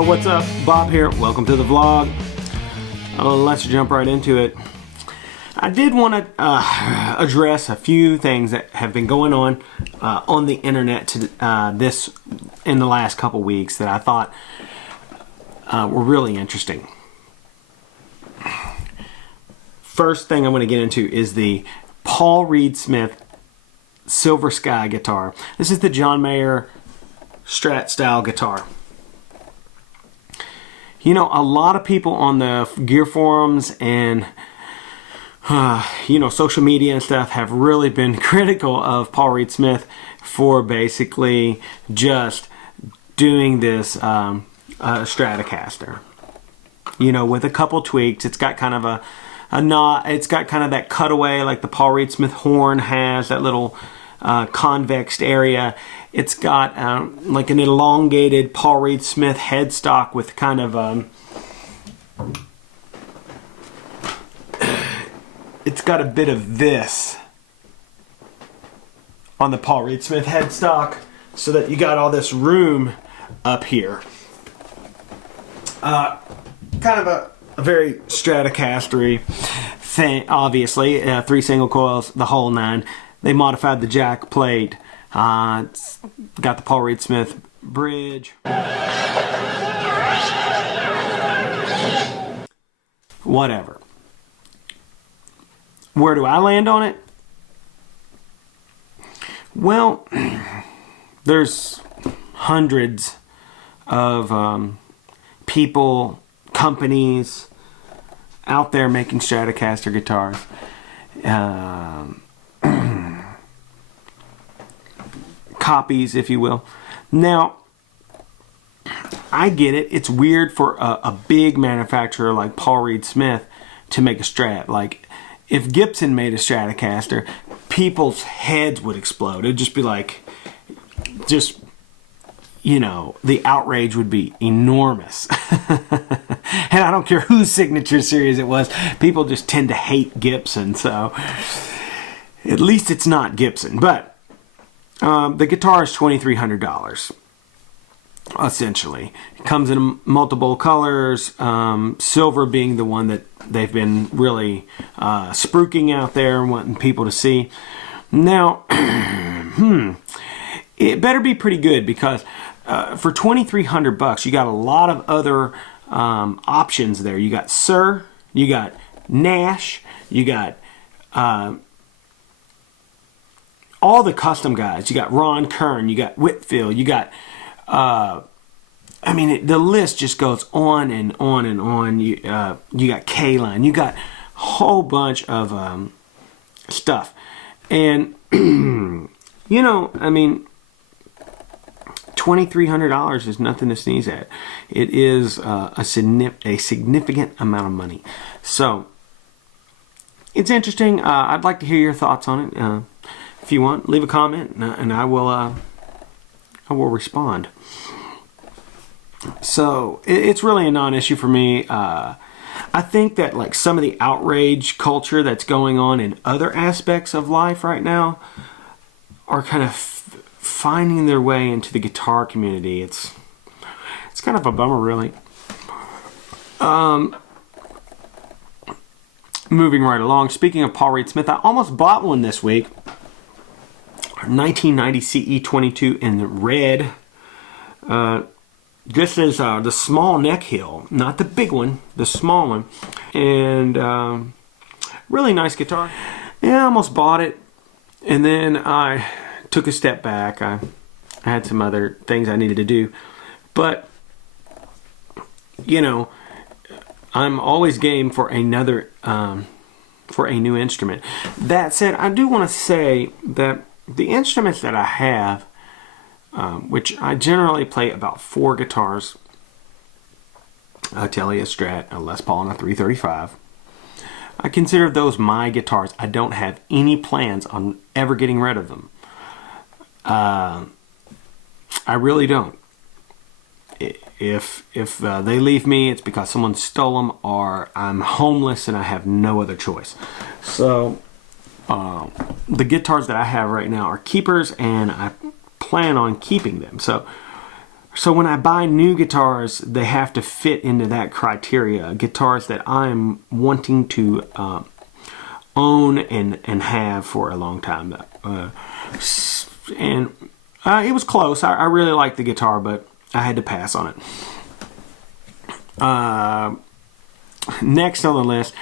Yo, what's up? Bob here. Welcome to the vlog. Let's jump right into it. I did want to address a few things that have been going on the internet in the last couple weeks that I thought were really interesting. First thing I want to get into is the Paul Reed Smith Silver Sky guitar. This is the John Mayer Strat style guitar. You know, a lot of people on the gear forums and social media and stuff have really been critical of Paul Reed Smith for basically just doing this Stratocaster. You know, with a couple tweaks. It's got kind of a knot. It's got kind of that cutaway like the Paul Reed Smith horn has, that little convexed area. It's got like an elongated Paul Reed Smith headstock with kind of it's got a bit of this on the Paul Reed Smith headstock, so that you got all this room up here. Kind of a very Stratocaster-y thing, obviously. 3 single coils, the whole 9. They modified the jack plate. It's got the Paul Reed Smith bridge. Whatever. Where do I land on it? Well, there's hundreds of people, companies out there making Stratocaster guitars. Copies, if you will. Now, I get it. It's weird for a big manufacturer like Paul Reed Smith to make a Strat. Like, if Gibson made a Stratocaster, people's heads would explode. It'd just be like, the outrage would be enormous. And I don't care whose signature series it was. People just tend to hate Gibson, so at least it's not Gibson. But the guitar is $2,300, essentially. It comes in multiple colors, silver being the one that they've been really spruiking out there and wanting people to see. Now, it better be pretty good, because for $2,300 you got a lot of other options there. You got Sir, you got Nash, you got all the custom guys. You got Ron Kern, you got Whitfield, you got the list just goes on and on and on. You got K-Line, you got a whole bunch of stuff. And $2,300 is nothing to sneeze at. It is a significant amount of money. So it's interesting. I'd like to hear your thoughts on it. If you want, leave a comment, and I will respond. So it's really a non-issue for me. I think that like some of the outrage culture that's going on in other aspects of life right now are kind of finding their way into the guitar community. It's kind of a bummer, really. Moving right along. Speaking of Paul Reed Smith, I almost bought one this week. 1990 CE22 in red. This is the small neck heel, not the big one, the small one. And really nice guitar. Yeah, I almost bought it, and then I took a step back. I had some other things I needed to do, but I'm always game for another for a new instrument. That said, I do want to say that the instruments that I have, which I generally play about 4 guitars, a Tele, a Strat, a Les Paul, and a 335. I consider those my guitars. I don't have any plans on ever getting rid of them. I really don't. If they leave me, it's because someone stole them, or I'm homeless and I have no other choice. So the guitars that I have right now are keepers, and I plan on keeping them. So So when I buy new guitars, they have to fit into that criteria. Guitars that I'm wanting to own and have for a long time. And it was close. I really liked the guitar, but I had to pass on it. Next on the list,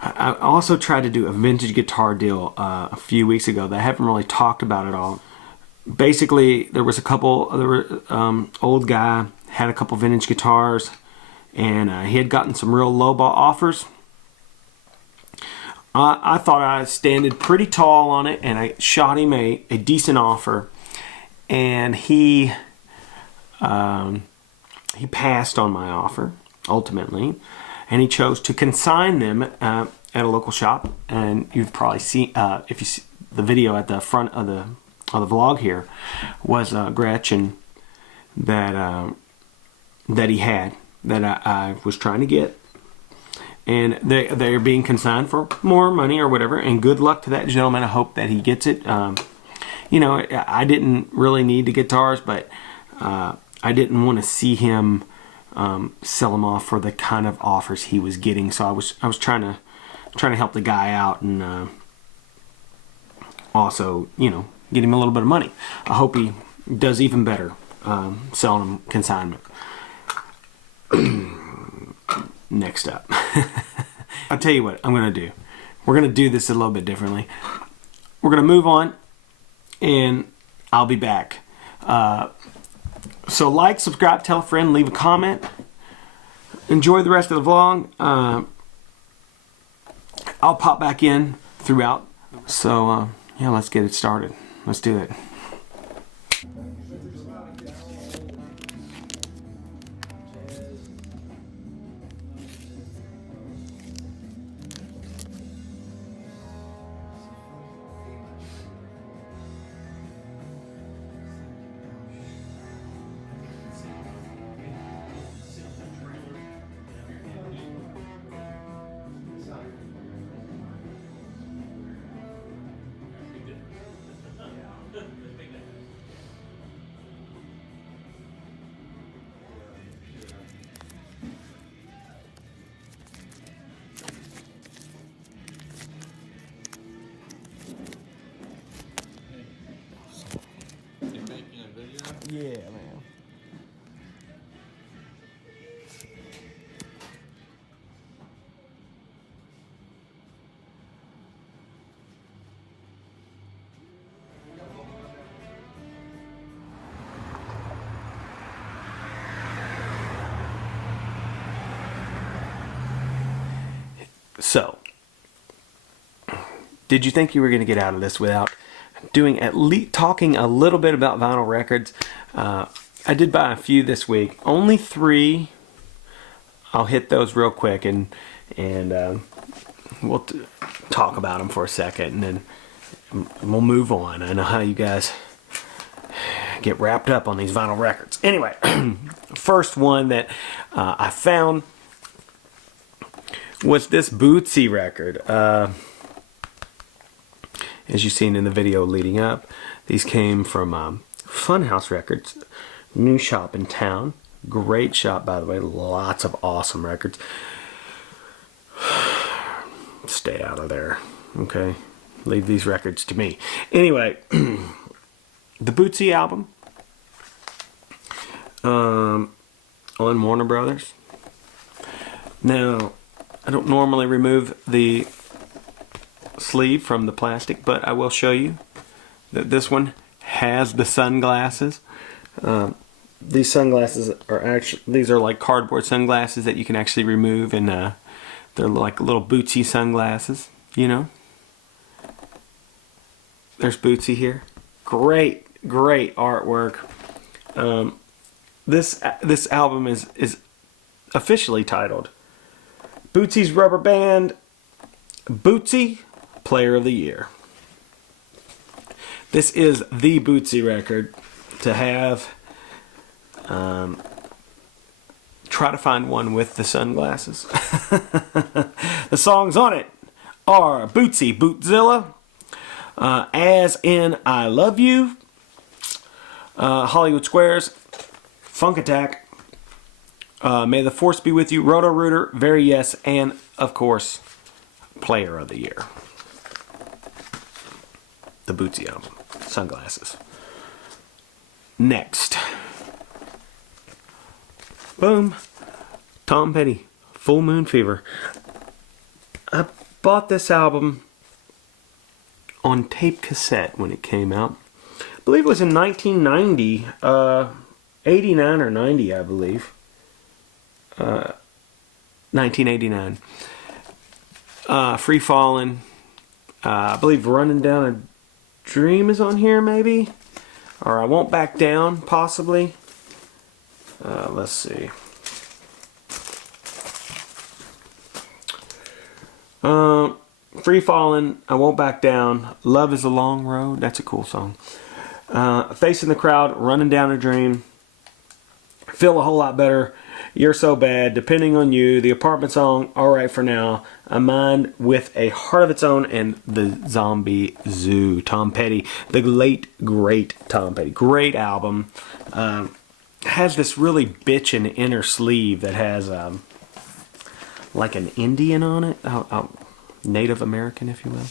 I also tried to do a vintage guitar deal a few weeks ago that I haven't really talked about at all. Basically, there was old guy had a couple vintage guitars, and he had gotten some real lowball offers. I thought I standed pretty tall on it, and I shot him a decent offer, and he passed on my offer ultimately, and he chose to consign them at a local shop. And you've probably seen, if you see the video at the front of the vlog here, was Gretchen that he had that I was trying to get. And they're being consigned for more money or whatever. And good luck to that gentleman. I hope that he gets it. You know, I didn't really need the guitars, but I didn't want to see him sell them off for the kind of offers he was getting. So I was trying to help the guy out, and also, you know, get him a little bit of money. I hope he does even better selling them consignment. Next up, I'll tell you what I'm going to do. We're going to do this a little bit differently. We're going to move on, and I'll be back. So like, subscribe, tell a friend, leave a comment. Enjoy the rest of the vlog. I'll pop back in throughout. So yeah, let's get it started. Let's do it. Yeah, man. So, did you think you were going to get out of this without doing at least talking a little bit about vinyl records? I did buy a few this week, only 3. I'll hit those real quick, and we'll talk about them for a second, and then we'll move on. I know how you guys get wrapped up on these vinyl records. Anyway, first one that I found was this Bootsy record. As you've seen in the video leading up, these came from Funhouse Records, new shop in town. Great shop, by the way. Lots of awesome records. Stay out of there, okay? Leave these records to me. Anyway, the Bootsy album on Warner Brothers. Now, I don't normally remove the sleeve from the plastic, but I will show you that this one has the sunglasses. These sunglasses are like cardboard sunglasses that you can actually remove, and they're like little Bootsy sunglasses, you know. There's Bootsy here. Great artwork. This album is officially titled Bootsy's Rubber Band Bootsy Player of the Year. This is the Bootsy record to have. Try to find one with the sunglasses. The songs on it are Bootsy, Bootzilla, As in I Love You, Hollywood Squares, Funk Attack, May the Force Be With You, Roto Rooter, Very Yes, and of course, Player of the Year. The Bootsy album. Sunglasses. Next. Boom. Tom Petty, Full Moon Fever. I bought this album on tape cassette when it came out. I believe it was in 1990. 89 or 90, I believe. 1989. Free Fallin'. I believe Running Down a Dream is on here, maybe? Or I Won't Back Down, possibly. Let's see. Free Fallin', I Won't Back Down, Love is a Long Road, that's a cool song. Facing the Crowd, Running Down a Dream, Feel a Whole Lot Better, You're So Bad, Depending on You, The Apartment Song, Alright for Now, A Mind with a Heart of Its Own, and The Zombie Zoo. Tom Petty, the late, great Tom Petty. Great album. Has this really bitchin' inner sleeve that has like an Indian on it. Native American, if you will.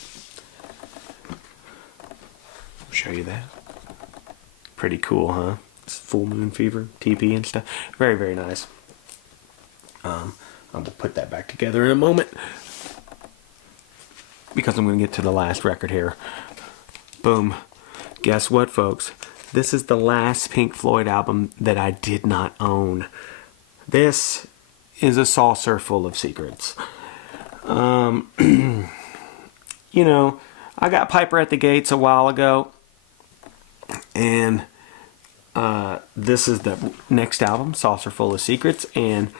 I'll show you that. Pretty cool, huh? It's Full Moon Fever, TP and stuff. Very, very nice. I will put that back together in a moment, because I'm going to get to the last record here. Boom. Guess what, folks? This is the last Pink Floyd album that I did not own. This is a saucer full of secrets. You know, I got Piper at the Gates a while ago, and this is the next album, Saucer Full of Secrets, and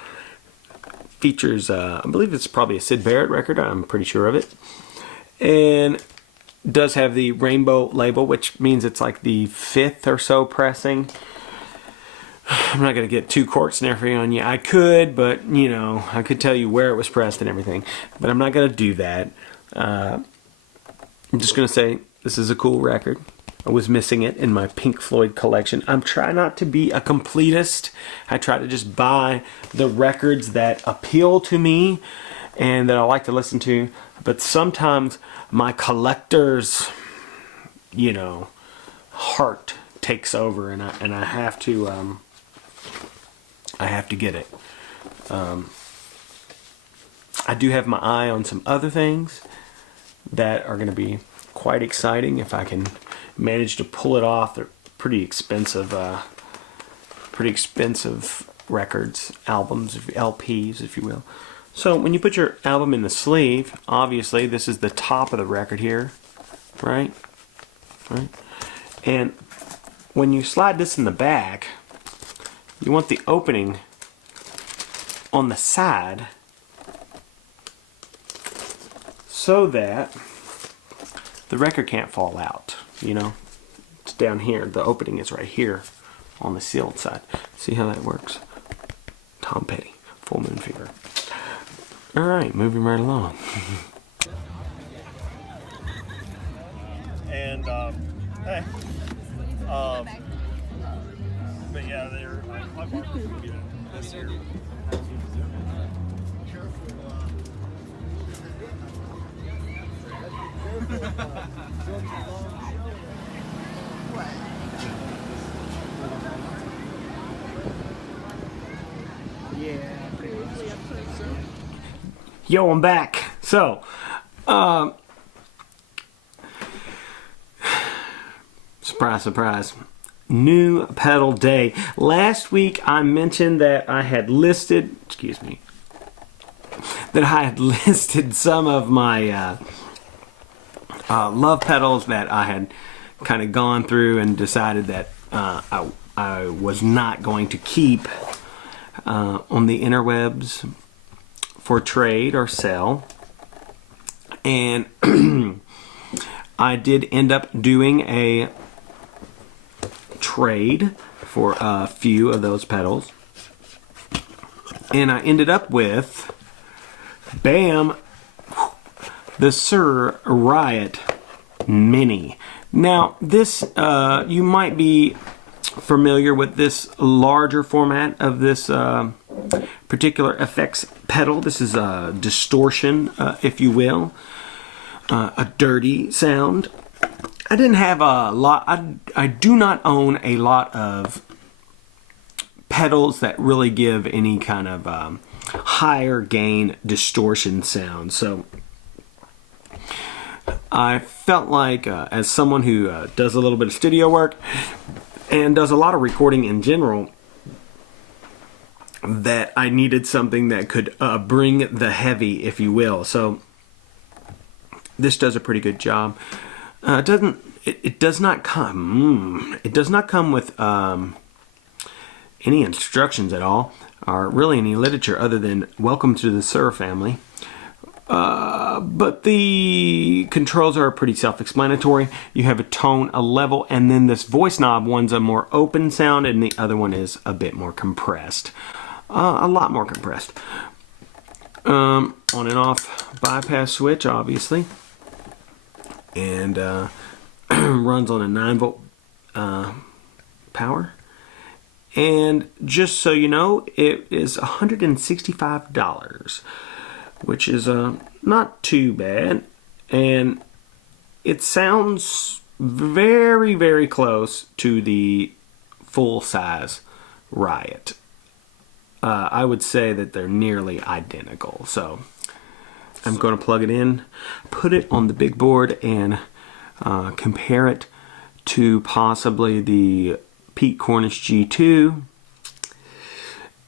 features, I believe it's probably a Syd Barrett record, I'm pretty sure of it, and does have the rainbow label, which means it's like the 5th or so pressing. I'm not going to get too court sniffery on you. I could, but, you know, I could tell you where it was pressed and everything. But I'm not going to do that. I'm just going to say this is a cool record. I was missing it in my Pink Floyd collection. I'm trying not to be a completist. I try to just buy the records that appeal to me and that I like to listen to. But sometimes my collector's, you know, heart takes over, and I have to get it. I do have my eye on some other things that are going to be quite exciting if I can manage to pull it off. They're pretty expensive records, albums, LPs, if you will. So when you put your album in the sleeve, obviously this is the top of the record here, right? Right? And when you slide this in the back, you want the opening on the side so that the record can't fall out, you know? It's down here. The opening is right here on the sealed side. See how that works? Tom Petty, Full Moon Fever. All right, moving right along. And, hey. But yeah, they're, my partner's going to be there this year. Yo, I'm back. So, surprise, surprise. New pedal day. Last week I mentioned that I had listed, some of my love pedals that I had kind of gone through and decided that I was not going to keep on the interwebs for trade or sell. And I did end up doing a trade for a few of those pedals, and I ended up with, bam, the Sir Riot Mini. Now this you might be familiar with this larger format of this particular effects pedal. This is a distortion, if you will, a dirty sound. I didn't have a lot. I do not own a lot of pedals that really give any kind of higher gain distortion sound. So I felt like, as someone who does a little bit of studio work and does a lot of recording in general, that I needed something that could bring the heavy, if you will. So this does a pretty good job. It does not come with any instructions at all, or really any literature other than "Welcome to the Sir family." But the controls are pretty self-explanatory. You have a tone, a level, and then this voice knob. One's a more open sound, and the other one is a bit more compressed. A lot more compressed. On and off bypass switch, obviously. And runs on a 9-volt power. And just so you know, it is $165, which is not too bad. And it sounds very, very close to the full-size Riot. I would say that they're nearly identical. So I'm going to plug it in, put it on the big board, and compare it to possibly the Pete Cornish G2.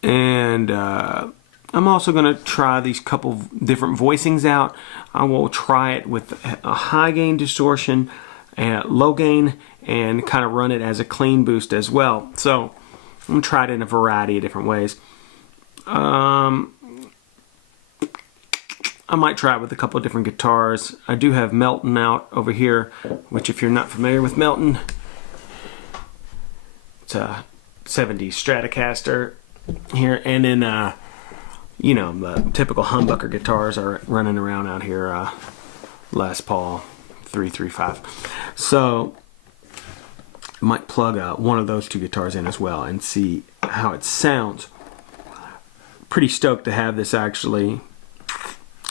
And I'm also going to try these couple different voicings out. I will try it with a high gain distortion, low gain, and kind of run it as a clean boost as well. So I'm going to try it in a variety of different ways. I might try it with a couple of different guitars. I do have Melton out over here, which, if you're not familiar with Melton, it's a 70s Stratocaster here. And then, you know, the typical humbucker guitars are running around out here, Les Paul 335. So I might plug one of those two guitars in as well and see how it sounds. Pretty stoked to have this actually.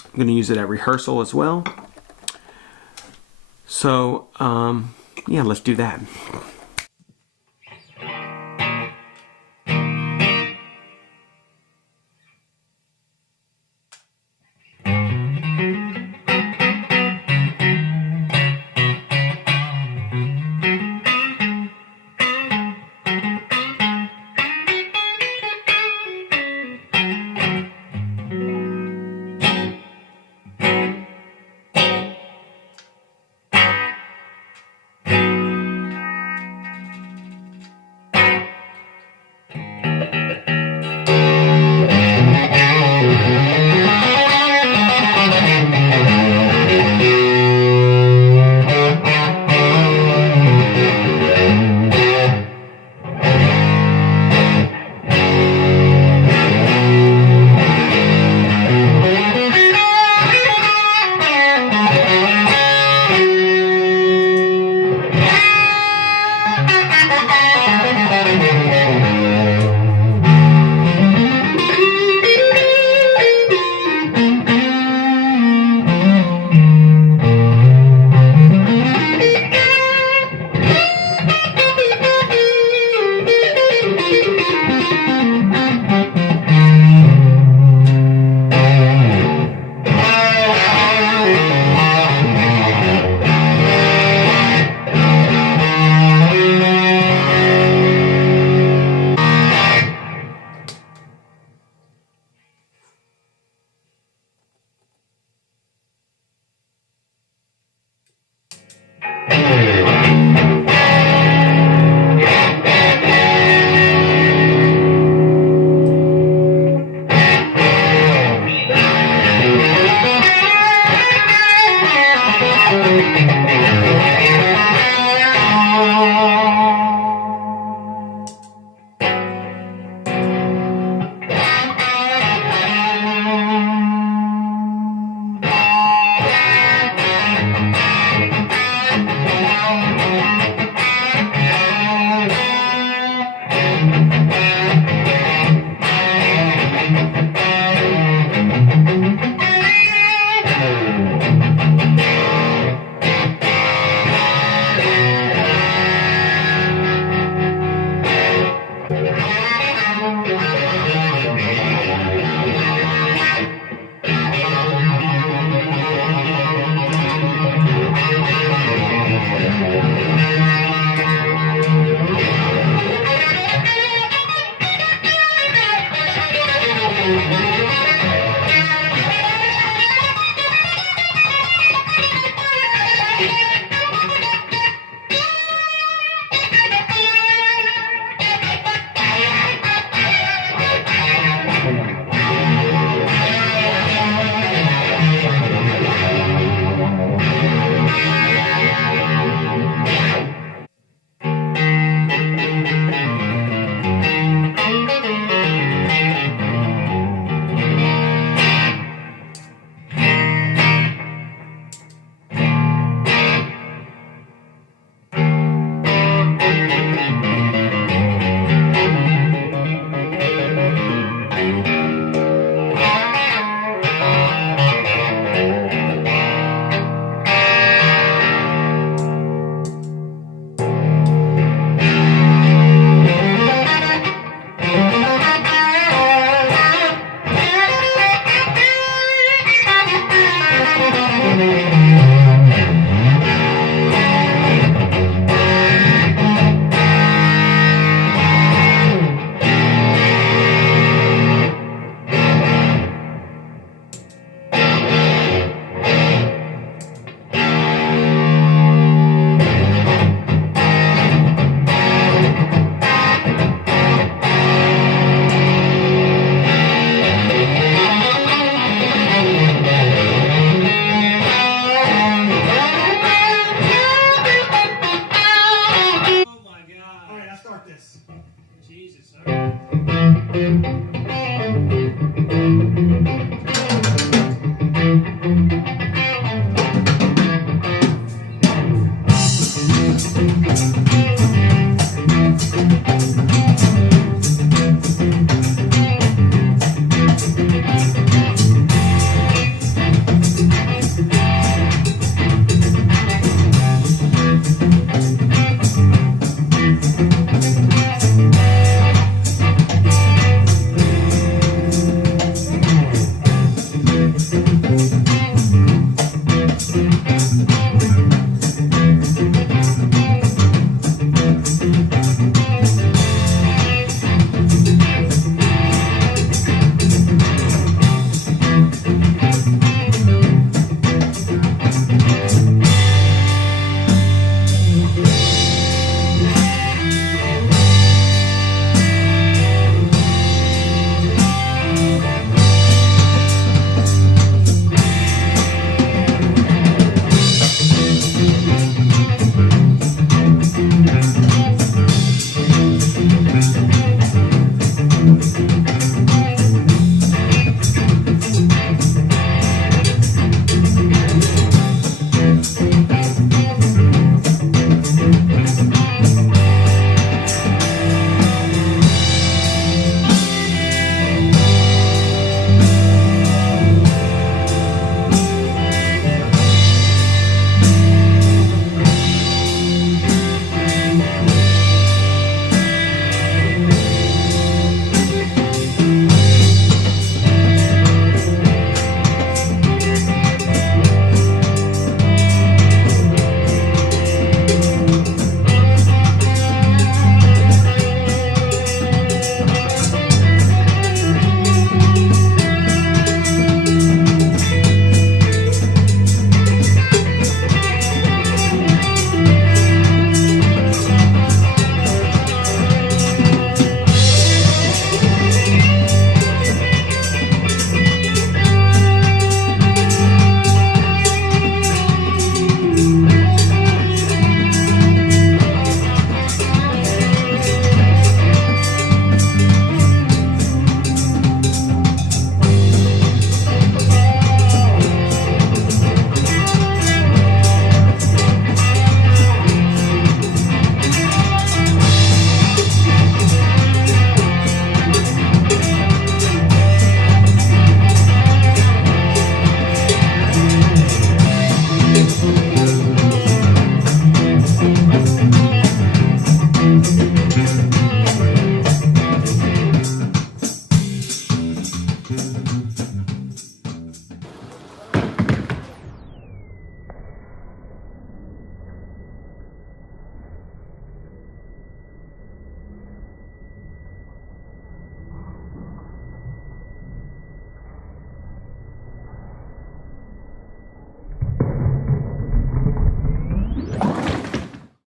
I'm going to use it at rehearsal as well. So, yeah, let's do that.